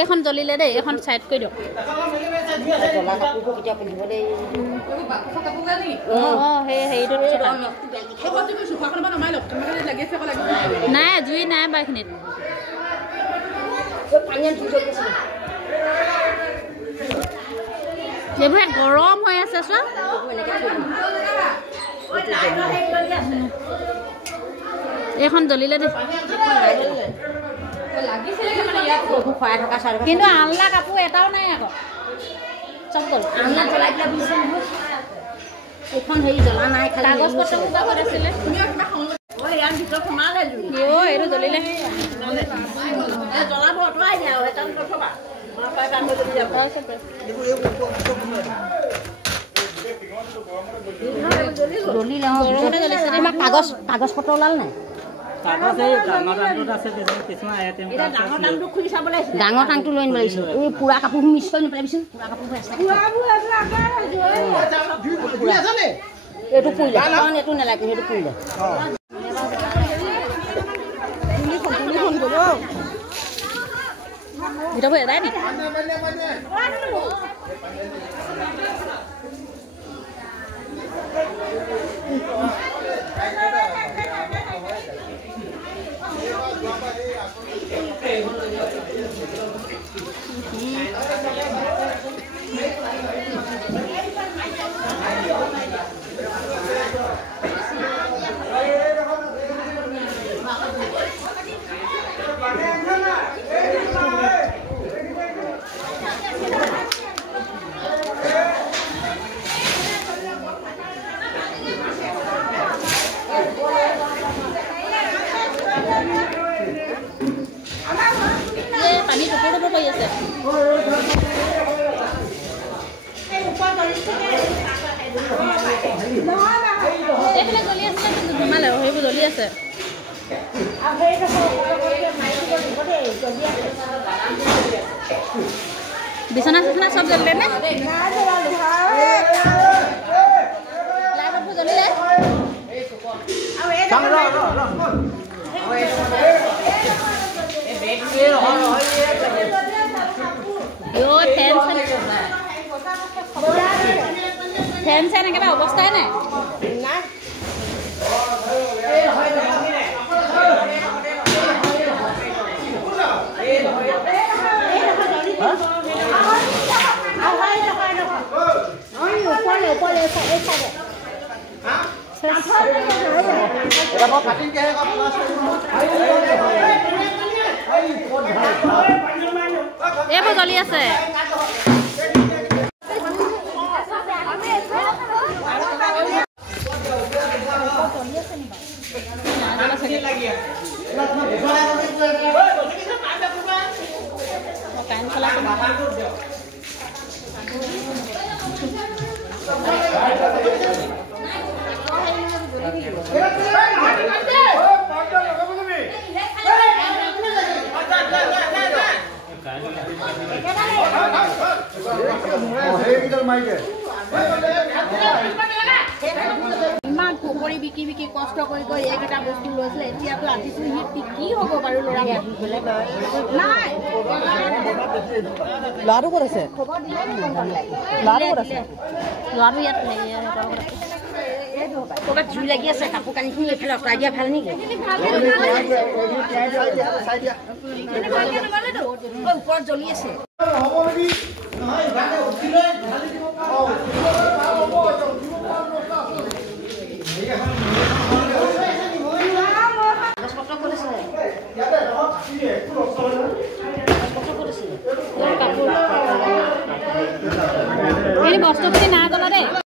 এইখন জ্বলিলে দেই এইখন সাইড কৰি দিয়ক নাই জুই নাই বা এইখিনিত এইবোৰ গৰম হৈ আছে চোৱা এইখন জ্বলিলে দেই কিন্তু আনলা কাপোৰ এটাও নাই আকৌ চব গ'ল আনলা জ্বলাই দিয়া বুজিছে নহয় এইখন হেৰি জ্বলা নাই কাগজ পত্ৰবোৰ ক'ত আছিলে ইয়াৰ ভিতৰত সোমালে এইটো জ্বলিলে জ্বলাব অঁতৰাই দিয়া এটা নথবা কাগজ পত্ৰ ওলাল নাই ডাঙৰ টাংটো লৈ আনিব লাগিছিল এই পুৰা কাপোৰ মিছ কৰি নেপেলাবিচোন পুৰা কাপোৰ এইটো পুৰিলে এইটো নেলাগে সেইটো পুৰিলে ভিতৰবোৰ এদাই নি পানী টুকুৰ টুকুৰ কৰি আছে এইবিলাক জ্বলি আছে ধুমালে সেইবোৰ জ্বলি আছে বিছনা চিছনা চব জ্বলিলে নে লাইটবোৰ জ্বলিলে ফেন চেন একেবাৰে অৱস্থাই নাই এইবোৰ জ্বলি আছে ইমান পকৰি বিকি বিকি কষ্ট কৰি কৰি এইকেইটা বস্তু লৈছিলে এতিয়াতো ৰাতিটো কি হ'ব বাৰু ল'ৰা নাই ল'ৰাটো ক'ত আছে ল'ৰাটো ইয়াত ক'ৰবাত জুই লাগি আছে কাপোৰ কানিখিনি এইফালে অঁতৰাই দিয়া ভাল নেকি ওপৰত জ্বলি আছে বস্তুখিনি না